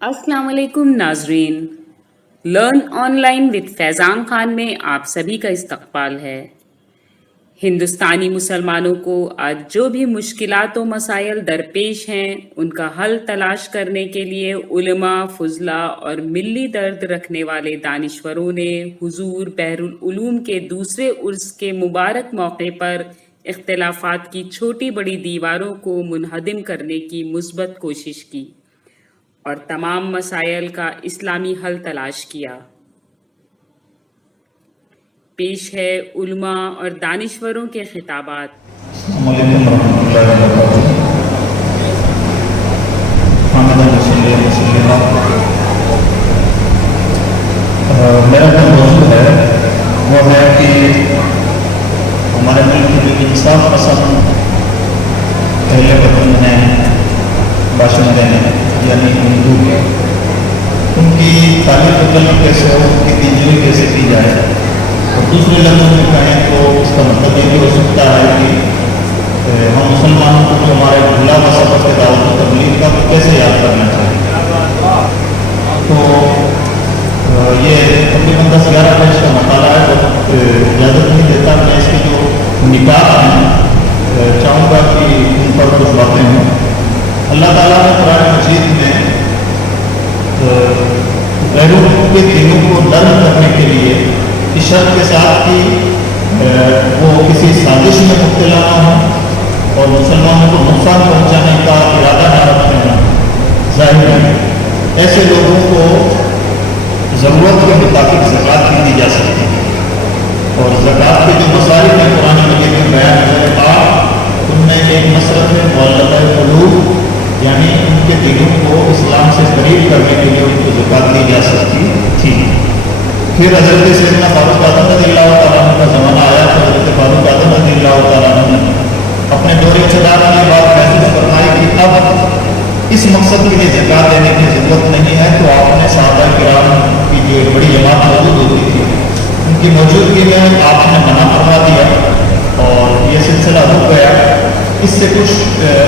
अस्सलाम वालेकुम नाजरीन। Learn online with Faizan Khan में आप सभी का इस्तकबाल है। हिंदुस्तानी मुसलमानों को आज जो भी मुश्किलात व मसाइल दरपेश हैं उनका हल तलाश करने के लिए उलमा, फुजला और मिली दर्द रखने वाले दानिश्वरों ने हुजूर बहरुल उलूम के दूसरे उर्स के मुबारक मौके पर इख्तिलाफात की छोटी बड़ी दीवारों को मुनहदिम करने की मुस्बत कोशिश की और तमाम मसाइल का इस्लामी हल तलाश किया। पेश है उलमा और दानिश्वरों के खिताबात। अस्सलामु अलैकुम रहमतुल्लाहि व बरकातुहू। मेरा जो मौजूद है वो है कि हमारे मुल्क की जो इंसाफ पसंद पहले वतन हैं बाशिंदे हैं यानी हिंदू है, उनकी तारीफ कल्ब कैसे हो, उनकी दिलजोई कैसे की जाए। और दूसरे लफ्ज़ों में कहें तो इसका मतलब ये भी हो सकता है कि हम मुसलमानों को जो हमारे भुला व सबक के दावत व तबलीग का वो कैसे याद करना चाहिए। तो ये तकरीबन 10-11 पेज का मकाला है, तो इजाज़त नहीं देता। मैं इसके जो निकाह हैं चाहूँगा कि उन पर कुछ बातें हों। अल्लाह ताला ने कुरान मजीद में गैरों के दिलों को नर्म करने के लिए इस शर्त के साथ कि वो किसी साजिश में मुब्तला ना हो और मुसलमानों को नुकसान पहुंचाने का इरादा न रखते हैं। जाहिर है ऐसे लोगों को ज़रूरत के मुताबिक ज़कात भी दी जा सकती है और ज़कात के जो मसाइल हैं कुरान मजीद में बयान नज़र आ, उनमें एक मसरत है मुअल्लक़ा क़ुलूब, यानी उनके दिलों को इस्लाम से करीब करने के लिए उनको ज़कात दी जा सकती थी। फिर हज़रत सैयदना फारूक आज़म रज़ियल्लाहु तआला अन्हु का ज़माना आया तो हज़रत फारूक आज़म रज़ियल्लाहु तआला अन्हु ने अपने दौरे इक़्तिदार की बात महसूस फरमाई कि अब इस मकसद के लिए ज़कात देने की ज़रूरत नहीं है, तो आपने सहाबा किराम की जो एक बड़ी जमात मौजूद होती थी उनकी मौजूदगी में आपने मना फरमा दिया और ये सिलसिला रुक गया। इससे कुछ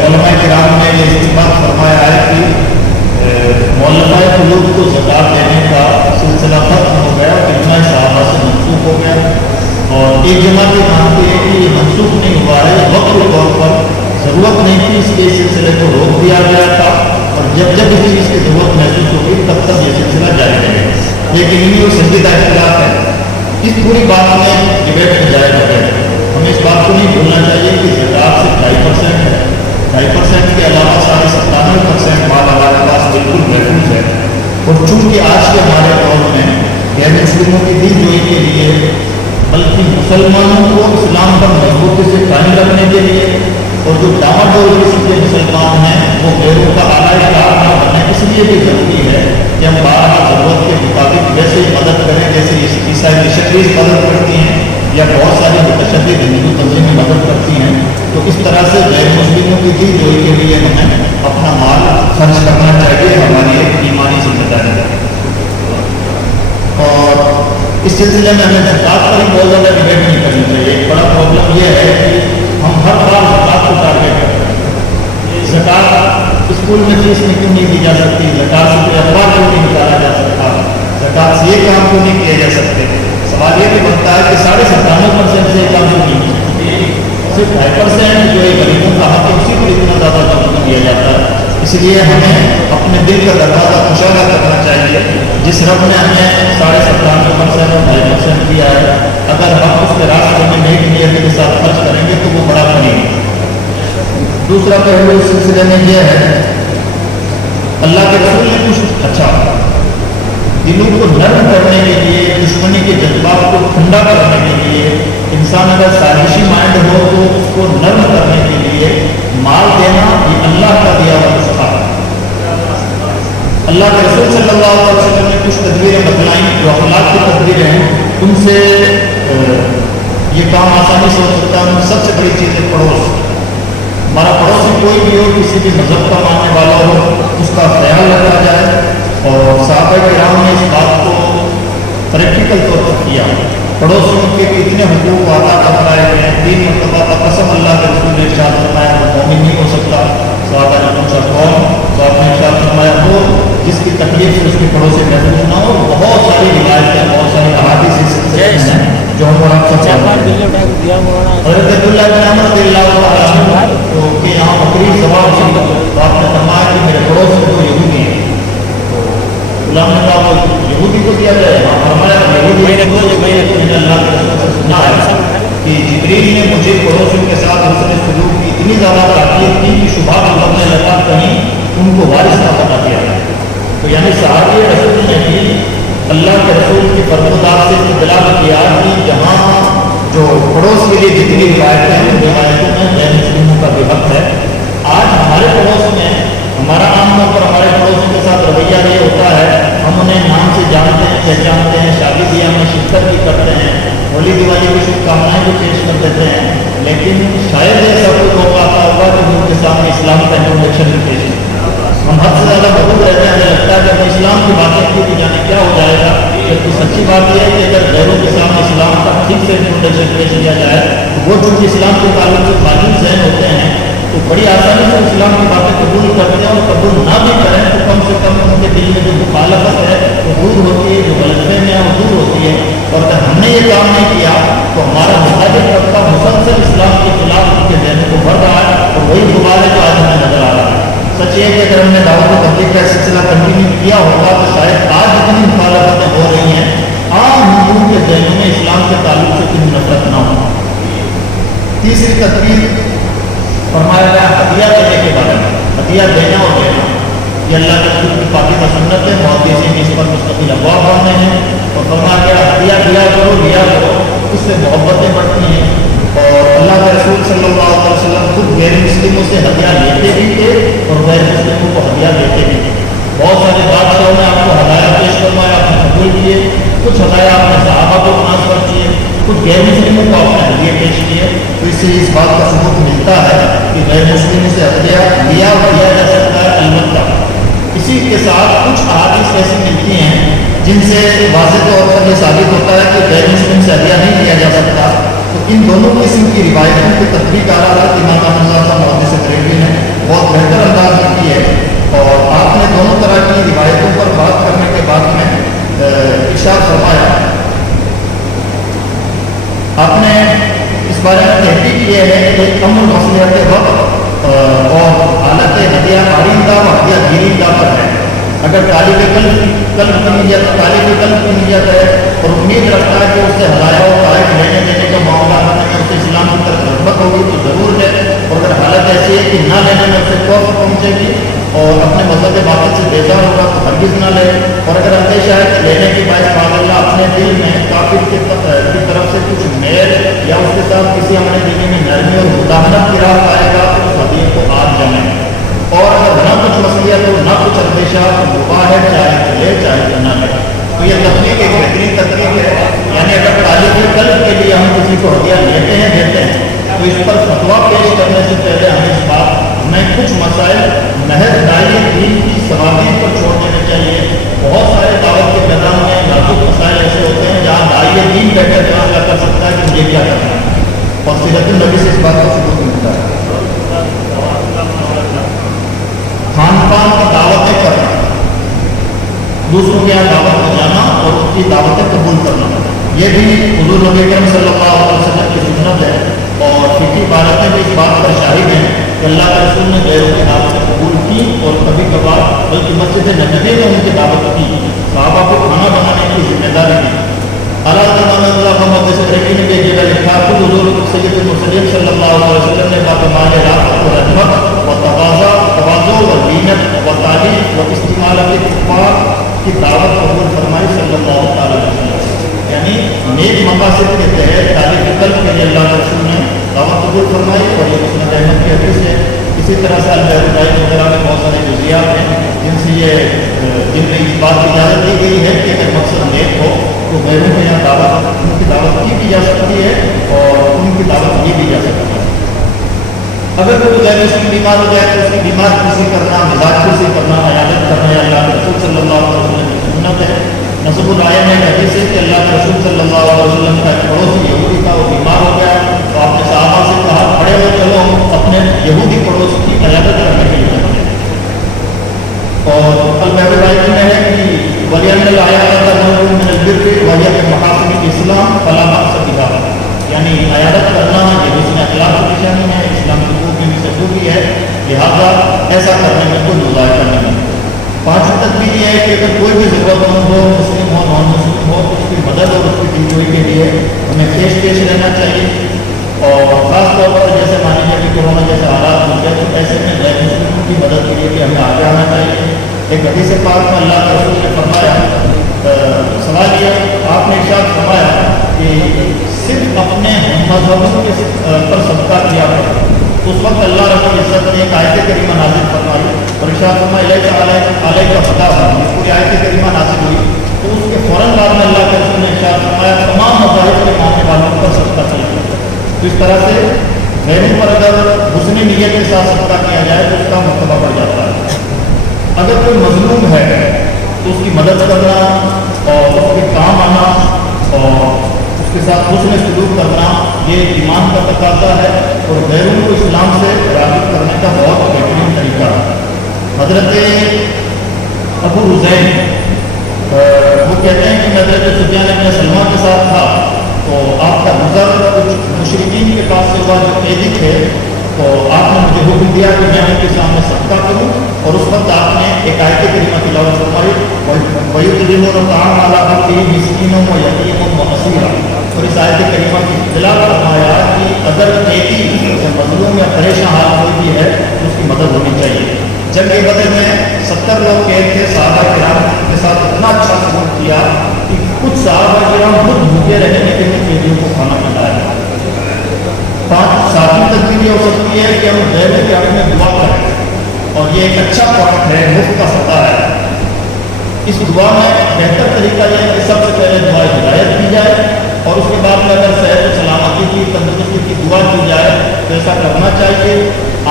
उलमा किराम ने ये इस्तेमाल फरमाया है कि मुअल्लक़ा क़ुलूब को ज़कात देने का सिलसिला खत्म हो गया, इजमा सहाबा से मनसूख हो गया। और एक जमात ये मानती है कि ये मनसूख नहीं हुआ है, वक्त के तौर पर ज़रूरत नहीं थी, इसके सिलसिले को रोक दिया गया था और जब जब इस चीज़ की ज़रूरत महसूस होगी तब तक ये सिलसिला जारी रहेगा। लेकिन इन्हीं संजीदा इख्तिलाफ है, इस पूरी बात में डिबेट में जाया जाएगा। हमें इस बात को नहीं भूलना चाहिए कि ज़कात सिर्फ 2.5% है, 2.5% के अलावा 97% माल हमारे पास बिल्कुल महफूज है। और चूँकि आज के हमारे दौर में गैर मुस्लिमों की दिलजोई के लिए बल्कि मुसलमानों को इस्लाम पर मजबूती से कायम रखने के लिए और जो डामाडोल किस्म के मुसलमान हैं वो गैरों का आलाकार न बने, इसलिए भी ज़रूरी है कि हम बारहा ज़रूरत के मुताबिक वैसे ही मदद करें जैसे ईसाई मिशनरीज मदद करती हैं या बहुत सारी मुतशद्दिद हिंदू तंजीमें मदद करती हैं। तो इस तरह से गैर मुस्लिमों की दिलजोई के लिए हमें अपना माल खर्च करना चाहिए, हमारी एक ईमानी जिम्मेदारी है। और इस सिलसिले में हमें ज़कात पर ही बहुत ज़्यादा डिबेट नहीं करनी चाहिए। एक बड़ा प्रॉब्लम यह है कि हम हर बार ज़कात को टारगेट करते हैं। ज़कात स्कूल में फीस में क्यों नहीं दी जा सकती, ज़कात से कोई अखबार क्यों नहीं निकाला जा सकता, ज़कात से ये काम क्यों नहीं किए जा सकते। सवाल ये भी बनता है कि 97.5% से काम क्यों नहीं होता, सिर्फ 2.5% जो एक गरीबों का हक है उसी पर इतना ज़्यादा तवज्जो दिया जाता है। इसलिए हमें अपने दिल का दरवाज़ा खुशाला करना चाहिए। जिस रब ने हमें 97.5% और 2.5% दिया है, अगर हम उसके रास्ते में नेक नियत के साथ खर्च करेंगे तो वो बड़ा बनेगा। दूसरा पहलू इस सिलसिले में यह है, अल्लाह के रसूल ने कुछ अच्छा दिलों को नर्म करने के लिए, दुश्मनी के जज्बात को ठंडा करने के लिए, इंसान अगर साजिशी माइंड हो तो उसको नर्म करने के लिए माल देना ये अल्लाह का दिया हुआ नुस्खा है। अल्लाह के रसूल सल्लल्लाहु अलैहि वसल्लम ने कुछ तदबीरें बतलाई जो अखलाक की तदबीरें हैं, उनसे ये काम आसानी से हो सकता है। उनमें सबसे बड़ी चीज़ है पड़ोस। हमारा पड़ोसी कोई भी हो, किसी भी मजहब का मानने वाला हो, उसका ख्याल रखा जाए। और सहाबा किराम ने इस बात को प्रैक्टिकल तौर पर किया। पड़ोसियों के कितने हुकूक अदा कराए गए हैं, 3 मरतबा का कसम अल्लाह के रसूल ने इरशाद फरमाया वो मोमिन नहीं हो सकता। सहाबा ने पूछा कौन, तो आपने इरशाद फरमाया वो जिसकी तरतीब से उसके पड़ोसी महफूज ना हो। बहुत सारी रिवायतें, बहुत सारी अहादीस इस सिलसिले में हैं जो हम और आप सब जानते हैं। हज़रत अब्दुल्लाह बिन अमर रज़ियल्लाहु ताला अन्हु तो के यहाँ बकरीद ज़बह हुई तो आपने फरमाया कि मेरे पड़ोस में 2 यहूदी हैं। तो गुलाम ने कहा वो यहूदी को दिया जाए। हाँ, फरमाया यहूदी मैंने अल्लाह के रसूल से सुना है कि जिब्रील ने मुझे पड़ोसियों के साथ हुस्न सलूक की इतनी ज़्यादा ताकीद की कि शुबा लगने लगा कहीं उनको वारिस ना बना दिया जाए। तो यानी सहाबी रसूल ने भी अल्लाह के रसूल की फरमादार से इत्तलाह किया कि जहाँ जो पड़ोस के लिए जितनी रिवायतें हैं उन रिवायतों में गैर मुस्लिमों का भी हक है। आज हमारे पड़ोस में हमारा आमतौर पर हमारे पड़ोसियों के साथ रवैया ये होता है, हम उन्हें नाम से जानते हैं, पहचानते हैं, शादी ब्याह में शिरकत भी करते हैं, होली दिवाली की शुभकामनाएं भी पेश कर देते हैं, लेकिन शायद ऐसा कोई मौका आता होगा कि उनके सामने इस्लाम का इंट्रोडक्शन भी पेश है। हम हद से ज़्यादा बहुत रहते हैं, हमें लगता है कि हम इस्लाम की बातें की तो जाने क्या हो जाएगा। जबकि सच्ची बात यह है कि अगर गैरों के सामने इस्लाम का ठीक से इंट्रोडक्शन पेश किया जाए तो वो चूँकि इस्लाम के ताल्लुक से मालूम जहन होते हैं तो बड़ी आसानी से इस्लाम की बातें कबूल करते हैं, और कबूल ना भी करें तो कम से कम उनके दिल में जो मुखालफत है वो दूर होती है, जो गलतफहमी है वो दूर होती है। और अगर हमने ये काम नहीं किया तो हमारा मुखालिफ तबका मुसलसल इस्लाम के खिलाफ उनके जहन को भर रहा है, और वही गुबार है जो आज हमें नजर आ रहा है। सच ये है कि अगर हमने दावत व तबलीग का सिलसिला कंटिन्यू किया होगा तो शायद आज जितनी मुखालफतें हो रही हैं आम हिंदुओं के जहनों में इस्लाम के ताल्लुक से कोई नफरत ना हो। तीसरी तदबीर फरमाया गया हदिया देने के बारे में। हदिया देना और लेना ये अल्लाह के रसूल की पाकीज़ा सुन्नत है। मुहद्दिसीन इस पर मुस्तकिल अफ़वाह बांधे हैं और फरमाया गया हदिया दिया करो, लिया करो, उससे मोहब्बतें बढ़ती हैं। और अल्लाह के रसूल सल्लल्लाहु अलैहि वसल्लम खुद गैर मुस्लिमों से हदिया लेते भी थे और गैर मुस्लिमों को हदिया देते भी थे। बहुत सारे बादशाहों ने आपको हदाया पेश करवाया, आपने कबूल किए, कुछ हदाया आपने सहाबा को ट्रांसफर किए, कुछ गैर मुस्लिमों को आपने हदिया पेश किए। तो इससे इस बात का सबूत मिलता है कि गैर मुस्लिमों से हदिया लिया और दिया जा सकता है। अलबत्ता इसी के साथ कुछ अहादीस ऐसी मिलती हैं जिनसे वाज़ेह तौर पर यह साबित होता है कि गैर मुस्लिम से हदिया नहीं लिया जा सकता। तो इन दोनों किस्म की रिवायतों की तदबीर आला इमाम अहमद साहब मुहद्दिस बरेलवी ने बहुत बेहतर अंदाज में की है। और आपने दोनों तरह की रिवायतों पर बात करने के बाद में इरशाद फरमाया, आपने इस बारे में तहकीक किया है कि अमर मसलियत वक्त और हालत हदिया आरिंदा व हदिया गिरिंदा पर है। अगर तालिब कल्ब की नीयत है और उम्मीद रखता है कि उससे हदाया और तारीफ लेने देने का मामला करने में उसे इस्लाम की तरफ रग़बत होगी तो ज़रूर है। और अगर हालत ऐसी है कि ना लेने में उसे खौफ पहुँचेगी और अपने मज़हब बातिल से बेजार होगा तो हरगिज़ ना ले। और अगर अंदेशा है कि लेने के बाद माज़अल्लाह अपने दिल में काफिर की तरफ से कुछ मेल या उसके साथ किसी हमारे दिल में नरमी और मुदाहनत की राह पाएगा तो उस हदीस को आज जाने। और अगर ना कुछ मसलियत हो ना कुछ अंदेशा तो मुबाह है, चाहे चले चाहे ना ले। तो ये तकनीक एक बेहतरीन तकनीक है। यानी अगर तालिब कल्ब के लिए हम किसी को हदिया लेते हैं देते हैं तो इस पर फतवा पेश करने से पहले हमें कुछ मसाइल महज दायरे दीन की सवालियत पर छोड़ देने चाहिए। बहुत सारे दावत के मैदान में नाजुक मसाइल ऐसे होते हैं जहाँ दायरे दीन बैठकर फैसला कर सकता है कि मुझे क्या करना है, और सीरत नबी से इस बात का सबूत मिलता है। खान पान की दावतें करना, दूसरों के यहाँ दावत में जाना और उसकी दावतें कबूल करना, ये भी हुज़ूर नबी करीम सल्लल्लाहु अलैहि वसल्लम की सुन्नत है। और फिकी इबारतें भी इस बात पर शाहिद हैं कि अल्लाह के रसूल ने गैरों की दावतें कबूल की और कभी कभार बल्कि मस्जिद नबवी में उनकी दावत की, सहाबा को खाना बनाने की जिम्मेदारी दी। ने भी एक जगह लिखा खुद हुज़ूर सय्यदुल मुरसलीन सल्लल्लाहु अलैहि वसल्लम ने बात राफ़त व रहमत व तवाज़ु व दीनत व तालीम व इस्तेमाल कुफ़ार की दावत कबूल फरमाई सल्लल्लाहु अलैहि वसल्लम। यानी नेक मकासद के तहत तालिब कल्ब के लिए अल्लाह के रसूल ने दावत कबूल फरमाई और ये मुस्नद अहमद की हदीस है। इसी तरह से अल-बहरुदाई वगैरह में बहुत सारे जुज़ियात हैं जिनमें इस बात की इजाज़त दी गई है कि अगर मकसद नेक हो तो गैरों के यहाँ दावत उनकी दावत की जा सकती है और उनकी दावत ये दी जा सकती है। अगर कोई गैर मुस्लिम बीमार हो जाए तो उसकी बीमार खुशी करना, मिजाज खुशी करना, अयादत करना अल्लाह के रसूल सल्लल्लाहु अलैहि वसल्लम की सुन्नत है। नसबुल आयन में हदीस है कि अल्लाह के रसूल सल्लल्लाहु अलैहि वसल्लम का एक पड़ोसी यहूदी था, वो बीमार हो गया तो आपने सहाबा से कहा खड़े हो चलो अपने यहूदी पड़ोसी की अयादत करने के लिए। और अल-बहरुदाई में है कि कि अगर कोई भी ज़रूरतमंद हो, मुस्लिम हो नॉन मुस्लिम हो, तो उसकी मदद और उसकी दिलजोई के लिए हमें पेश रहना चाहिए। और ख़ास तौर पर जैसे मान लीजिए कि कोरोना जैसे हालात हो गए, तो ऐसे में गैर मुस्लिमों की मदद के लिए भी हमें आगे आना चाहिए। एक हदीस पाक में अल्लाह के रसूल ने फरमाया, सवाल ये आपने इरशाद फरमाया कि सिर्फ अपने मजहबों के पर सबका किया करो। तो उस वक्त अल्लाह रब्बुल इज़्ज़त ने एक आयत करीमा नाज़िल फरमाई और इरशाद फरमाया अलैका का फता पूरी आयत करीमा नाज़िल हुई। तो उसके फ़ौरन बाद में अल्लाह के रसूल ने इरशाद फरमाया तमाम मज़ाहिब के मानने वालों पर सबका चाहिए। तो इस तरह से गैरों पर अगर हुस्न नीयत के साथ सबका किया जाए तो उसका मर्तबा बढ़ जाता है। अगर कोई मजलूम है तो उसकी मदद करना और उसके काम आना और उसके साथ हुस्न सलूक करना ये ईमान का तकाज़ा है और गैरों को इस्लाम से राग़िब करने का बहुत बेहतरीन तरीका है। हज़रत अबू रुज़ैन वो कहते हैं कि मैं हज़रत सुफियान इब्न सलमा के साथ था, तो आपका गुज़र कुछ मुशरिकीन के पास से हुआ जो कैदी थे, तो आपने मुझे हुक्म दिया कि मैं उनके सामने सदका करूं। और उस वक्त आपने एक आयत करीमा तिलावत फरमाई वयुतइमून ताअम अला हक़्क़िही मिस्कीनों व यतीमों व असीरा। और इस आयत करीमा की तिलावत फरमाया कि अगर कैदी या मज़लूम या परेशान हाल कोई भी है तो उसकी मदद होनी चाहिए। जंग बदर में 70 लोग कैद थे, सहाबा किराम के साथ इतना अच्छा सलूक किया कि कुछ सहाबा किराम खुद भूखे रहे लेकिन कैदियों को खाना खिलाया। 5 सातवीं तदबीर ये हो सकती है कि हम गैर के हक़ में दुआ करें और ये एक अच्छा वक्त है, मुफ्त का सदा है। इस दुआ में बेहतर तरीका यह है कि सबसे पहले दुआ हिदायत की जाए और उसके बाद में अगर सेहत सलामती की तंदुरुस्ती की दुआ की जाए तो ऐसा करना चाहिए।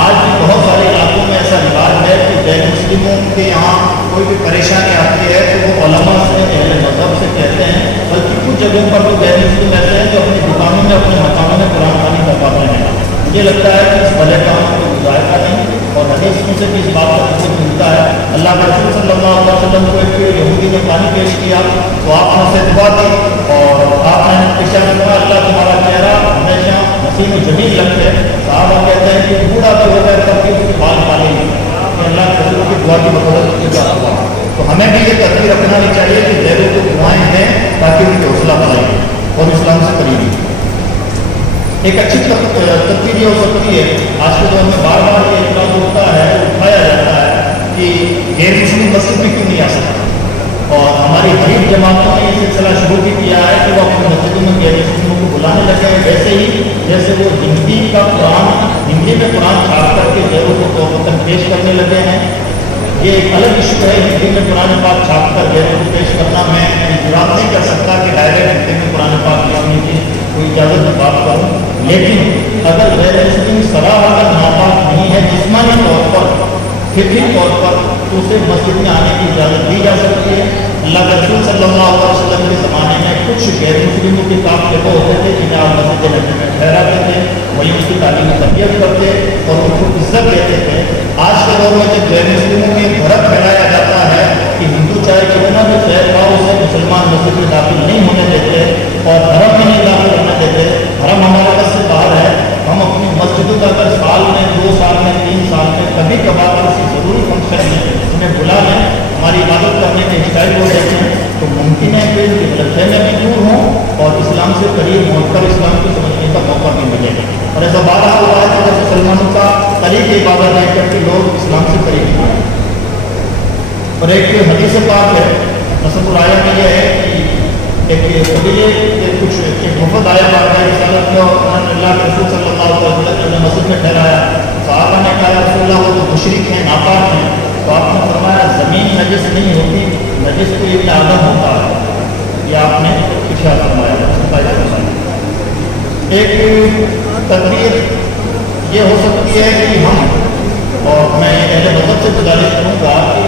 आज भी बहुत सारे इलाकों में ऐसा रिवाज है कि गैर मुस्लिमों के यहाँ कोई भी परेशानी आती है तो वो उलमा से अहले मज़हब से कहते हैं, बल्कि कुछ जगहों पर तो गैर मुस्लिम ऐसे हैं जो अपनी दुकानों में अपने मकानों में कुरान खानी करवाते हैं। मुझे लगता है कि इस भले काम को गुजारता नहीं और हदीसों से भी इस बात का सबूत मिलता है। अल्लाह के रसूल सल्लल्लाहु अलैहि वसल्लम को एक यहूदी ने पानी पेश किया तो आपने उसे दुआ दी और आपने इरशाद फरमाया अल्लाह तुम्हारा चेहरा हमेशा हसीन व जमील रखे। साहबा कहते हैं कि बूढ़ा तो होकर करके उसके बाल काले ही कि अल्लाह के रसूल की दुआ की बदौलत किया हुआ। तो हमें भी ये तस्वीर अपनानी चाहिए कि गैरों को दुआएं हैं ताकि उनकी हौसला बढ़ाए और इस्लाम से करीबी। एक अच्छी तस्वीर ये हो सकती है, आज के दौर में बार बार ये इतराज़ होता है, उठाया जाता है कि गैर मुस्लिम मस्जिद में क्यों नहीं आ सकता। और हमारी गरीब जमातों ने ये सिलसिला शुरू भी किया है कि वो अपनी मस्जिदों में गैर मुस्लिमों को बुलाने लगे हैं, वैसे ही जैसे वो हिंदी में कुरान छाप करके गैरों को तौबतन पेश करने लगे हैं। ये एक अलग इशू है, हिंदी में कुरान पाक छाप कर गैरों को पेश करना। मैं इजरात नहीं कर सकता कि डायरेक्ट हिंदी में कुरान पाक लिखने की कोई इजाज़त की बात करूँ, लेकिन अगर गैर मुस्लिम सराह अगर नापाक नहीं है जिस्मानी तौर पर फिक्री तौर पर तो उसे मस्जिद में आने की इजाज़त दी जा सकती है। अल्लाह के रसूल सल्लल्लाहु अलैहि वसल्लम के ज़माने में कुछ गैर मुस्लिमों के काफ़िले तो होते थे जिन्हें आप मस्जिद नबी में ठहराते थे, वहीं उसकी तालीम तरबियत करते और उनको इज्जत देते थे। आज के दौर में जब गैर मुस्लिमों में भरत फैलाया जाता है कि हिंदू चाहे कितना भी खैर खाओ उसे मुसलमान मस्जिद में दाखिल नहीं होने देते और धर्म में नहीं दाखिल होने देते, धर्म हमारे बस से बाहर है। हम अपनी मस्जिदों का अगर साल में 2 साल में 3 साल में कभी कभार किसी ज़रूरी फंक्शन में उन्हें बुला लें, हमारी इबादत करने के स्टाइल हो जाते हैं, तो मुमकिन है कि गलतफहमियां भी दूर हों और इस्लाम से करीब होकर इस्लाम को समझने का मौका भी मिले। और ऐसा बार हुआ है कि जैसे मुसलमानों का तरीक़ इबादत देख करके लोग इस्लाम से करीब हुए। और एक हदीस पाक है नसबुल आया में यह है कि एक कबीले के कुछ एक वफद आया बारगाह रिसालत में और उन्होंने अल्लाह के रसूल सल्लल्लाहु अलैहि वसल्लम ने मस्जिद में ठहराया। सहाबा ने कहा रसूलल्लाह वो तो मुशरिक हैं, नापाक हैं। तो आपने फरमाया ज़मीन नजिस नहीं होती, नजिस तो ये आदम होता है। ये आपने इरशाद फरमाया। एक तकरीर ये हो सकती है कि हम और मैं अहले मज़हब से गुजारिश करूँगा कि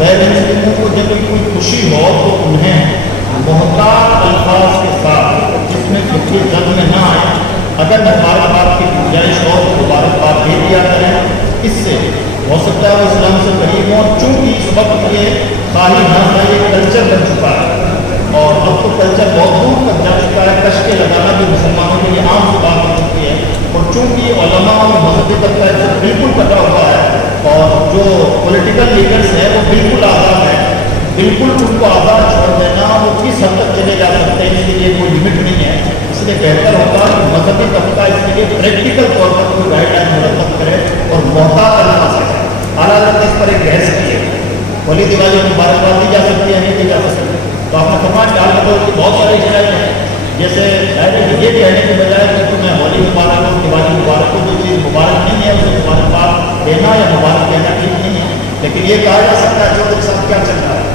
गैर मुस्लिमों को जब कोई खुशी हो तो उन्हें मोहताज अल्फाज के साथ जिसमें फिक्री जद में ना आए, अगर मुबारकबाद की गुंजाइश हो तो मुबारकबाद दे दिया करें। इससे हो सकता है वो इस्लाम से करीब हो। चूँकि इस वक्त ये खाली ना ये कल्चर बन चुका है और अब तो कल्चर बहुत दूर तक जा चुका है। कश्के लगाना भी मुसलमानों के लिए आम सी बात हो चुकी है। और चूँकि उलमा और मजहबी तबका इससे बिल्कुल कटा हुआ है और जो पॉलिटिकल लीडर्स हैं वो बिल्कुल आज़ाद है, बिल्कुल चले जा सकते हैं, इसके लिए कोई लिमिट नहीं है। इसलिए बेहतर होगा कि मजहबी तबका इसके लिए प्रैक्टिकल तौर पर कोई गाइडलाइन मुरतब करे और मोहतात अल्फाज है। हालात इस पर एक बहस की है, होली दिवाली मुबारकबाद दी जा सकती है, नहीं दी जा सकती। तो आपने फरमाया डाल दो कि बहुत सारे इजराइल हैं, जैसे डायरेक्ट ये कहने के बजाय कि तुम्हें होली मुबारक हो, दिवाली मुबारक हो, जो चीज़ मुबारक नहीं है उसे मुबारकबाद देना या मुबारक देना ठीक नहीं है। लेकिन ये कहा जा सकता है चौधरी साहब क्या चल रहा है,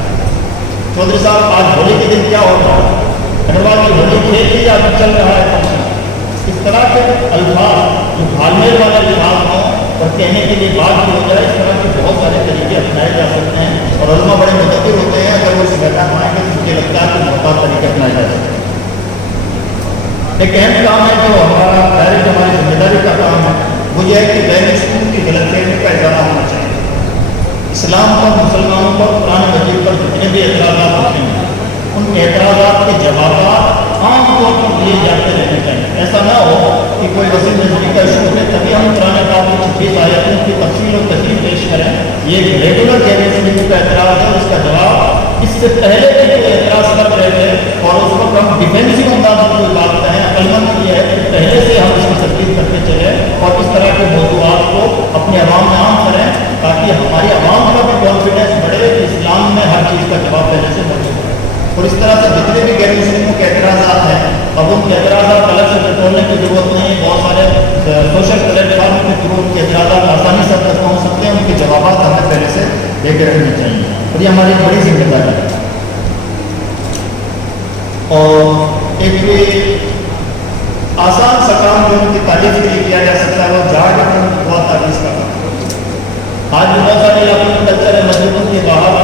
चौधरी साहब आज होली के दिन क्या हो रहा है, धन्यवाद की होली खेल ली या चल रहा है फंक्शन। इस तरह के अल्फाज जो घालमेल वाले अल्फाज हों और कहने के लिए बात भी हो जाए, इस तरह के बहुत सारे तरीके अपनाए जा सकते हैं। और उलमा बड़े मुतक़िर होते हैं, अगर वो शिकायत मांगे तो मुझे लगता है कि मोहतात तरीके अपनाए जा सकते हैं। एक अहम काम है जो हमारा डायरेक्ट हमारी जिम्मेदारी का काम है, वो ये है कि गैर मुस्लिम की गलतफहमी का इजारा होना चाहिए। इस्लाम पर, मुसलमानों पर, कुरान मजीद पर जितने भी एतराज़ात होते हैं, उन एतराज़ात के जवाब आम तौर पर दिए जाते रहने चाहिए। ऐसा ना हो कि कोई वसीम नजरी का इशू है तभी हम कुरान पाक की 26 आयतों की तफसील और तशरीह पेश करें। ये एक रेगुलर गैर मुस्लिम का एतराज़ है, उसका जवाब इससे पहले भी कोई एतराज़ कर रहे थे और उस वक्त हम डिफेंसिव अंदाज में कोई बात करें। अकलमंद ये है कि पहले से हम इसकी तरतीब करते चले और इस तरह के मौज़ूआत को अपनी आवाम में आम करें, ताकि हमारी आवाम का भी कॉन्फिडेंस बढ़े कि इस्लाम में हर चीज़ का जवाब पहले से मौजूद है। और इस तरह से जितने भी गैर मुस्लिमों के एतराज़ात हैं, अब उनके एतराज़ात अलग से टटोलने की जरूरत नहीं है। बहुत सारे सोशल प्लेटफार्म के थ्रू उनके एतराज़ात आसानी से तक पहुँच सकते हैं, उनके जवाब हमें पहले से लेकर रखने चाहिए और ये हमारी बड़ी जिम्मेदारी है। और एक आसान सा काम जो उनकी तारीफ के लिए किया जा सकता है वो जाट हुआ तारीफ का काम। आज भी बहुत सारे इलाकों में कल्चर है, मस्जिदों के बाहर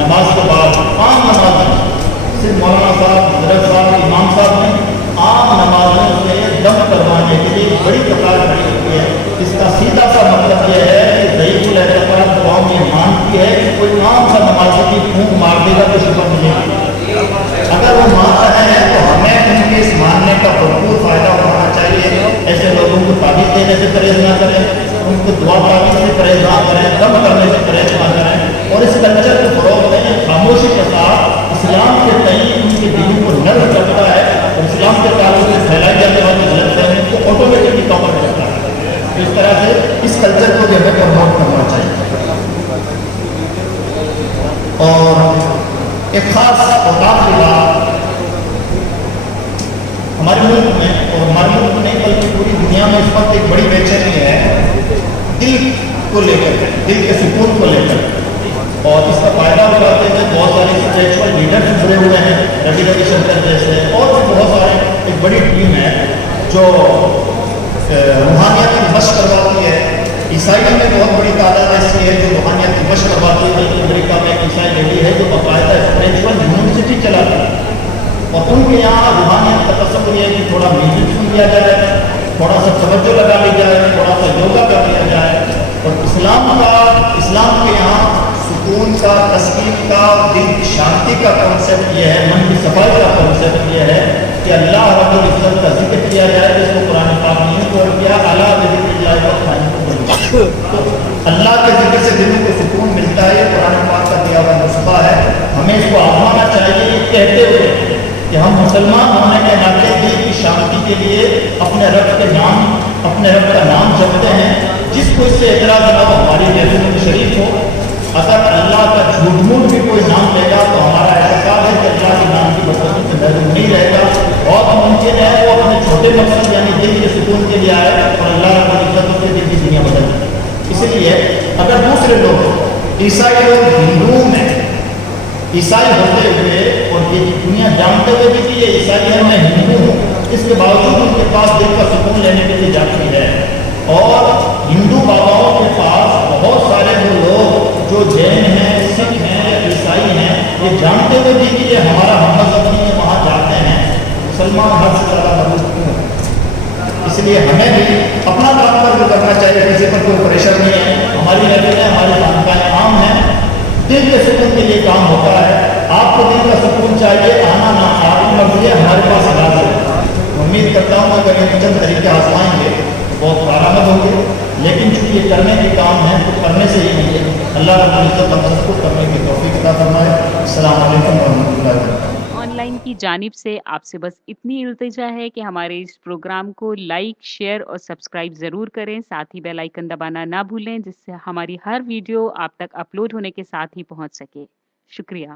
नमाज के बाद आम नमाज में सिर्फ मौलाना साहब, हजरत साहब, इमाम साहब ने आम नमाजों से दम करवाने के लिए बड़ी कतार खड़ी होती है। इसका सीधा सा मतलब यह है कि ज़ईफ़ुल एतक़ाद कौम ये मानती है कि कोई आम सा नमाज़ी की फूंक मार देगा तो शुक्र मिलेगा। अगर वो मान रहे हैं तो हमें उनके इस मानने का भरपूर फ़ायदा उठाना चाहिए। ऐसे लोगों को ताबीज़ देने से परहेज ना करें, उनको दुआ ताबीज़ से परहेज ना करें, दम करने से परहेज ना करें और इस कल्चर को फ़रोग़ दें। खामोशी के साथ इस्लाम के तई उनके दिलों को नर्म करता है और इस्लाम के ताल्लुक से फैलाई जाने वाली गलतफहमी को ऑटोमेटिकली कवर करता है। तो इस तरह से इस कल्चर को जो है प्रमोट करना चाहिए। और एक ख़ास औकात की बात हमारे मुल्क में, और हमारे मुल्क में नहीं बल्कि पूरी दुनिया में इस वक्त एक बड़ी बेचैनी है दिल को लेकर, दिल के सुकून को लेकर। और इसका फायदा उठाते हुए बहुत सारे स्पिरिचुअल लीडर्स जुड़े हुए हैं, रवि रविशंकर जैसे, और भी बहुत सारे एक बड़ी टीम है जो रूहानियत की मशक करवाती है। ईसाइयों में बहुत बड़ी तादाद ऐसी है जो रूहानियत की मशक करवाती है। जबकि अमेरिका में एक ईसाई लेडी है जो बाकायदा स्पिरिचुअल यूनिवर्सिटी चलाती है और उनके यहाँ रूहानियत का तस्वुर ये है कि थोड़ा म्यूजिक सुन लिया जाए, थोड़ा सा तवज्जो लगा ली जाए, थोड़ा सा योगा कर लिया जाए। और इस्लाम के यहाँ सुकून का, तस्कीन का, दिल की शांति का कॉन्सेप्ट ये है, मन की सफाई का कॉन्सेप्ट ये है कि अल्लाह रब्बुल इज़्ज़त का जिक्र किया जाए, जिसको कुरान पाक ने तोड़ किया, अला बिज़िक्रिल्लाह तो अल्लाह के जिक्र से दिलों को सुकून मिलता है। कुरान पाक का दिया हुआ नुस्खा है, हमें इसको आजमाना चाहिए कहते हुए कि हम मुसलमान होने के नाते दिल की शांति के लिए अपने रब का नाम जपते हैं। जिसको इससे एतराज़ ना हो, हमारी महफिल में शरीक हो, अगर अल्लाह का झूठ मूठ भी कोई नाम लेगा तो हमारा एहसास है कि अल्लाह के नाम की बरकतों से महरूम नहीं रहेगा। बहुत मुमकिन है वो अपने छोटे मकसद यानी दिल के सुकून के लिए आए और अल्लाह रब्बुल इज़्ज़त उसके दिल की दुनिया बदल जाए। इसलिए अगर दूसरे लोग ईसाई लोग हिंदुओं में ईसाई होते हुए और ये दुनिया जानते हुए भी कि ये ईसाई है, मैं हिंदू हूँ, इसके बावजूद उनके पास दिल का सुकून लेने के लिए जाती है। और हिंदू बाबाओं के पास बहुत सारे वो लोग जो जैन हैं, सिख हैं या ईसाई हैं, ये जानते हुए भी कि ये हमारा हममज़हब नहीं है, वहाँ जाते हैं। मुसलमान हद से ज़्यादा मजबूत क्यों है? इसलिए हमें भी अपना काम कर करना चाहिए, किसी पर कोई प्रेशर नहीं है। हमारी महफिलें, हमारी खानकाएं आम हैं, दिल के सुकून के लिए काम होता है। आपको दिल का सुकून चाहिए, आना ना आपकी मर्जी है, हमारे पास इलाज है। उम्मीद करता हूँ अगर ये चंद तरीके आजमाएंगे बहुत कारामद होंगे, लेकिन चूंकि ये करने के काम हैं तो करने से ही नहीं है। अल्लाह रब्बुल इज़्ज़त हम सबको करने की तौफीक अता फरमाए। अस्सलाम वालेकुम व रहमतुल्लाहि व बरकातहू। ऑनलाइन की کی جانب سے آپ سے بس اتنی التجا ہے کہ ہمارے اس پروگرام کو لائک، شیئر اور سبسکرائب ضرور کریں، ساتھ ہی بیل آئیکن دبانا نہ بھولیں جس سے ہماری ہر ویڈیو آپ تک اپلوڈ ہونے کے ساتھ ہی پہنچ سکے۔ شکریہ۔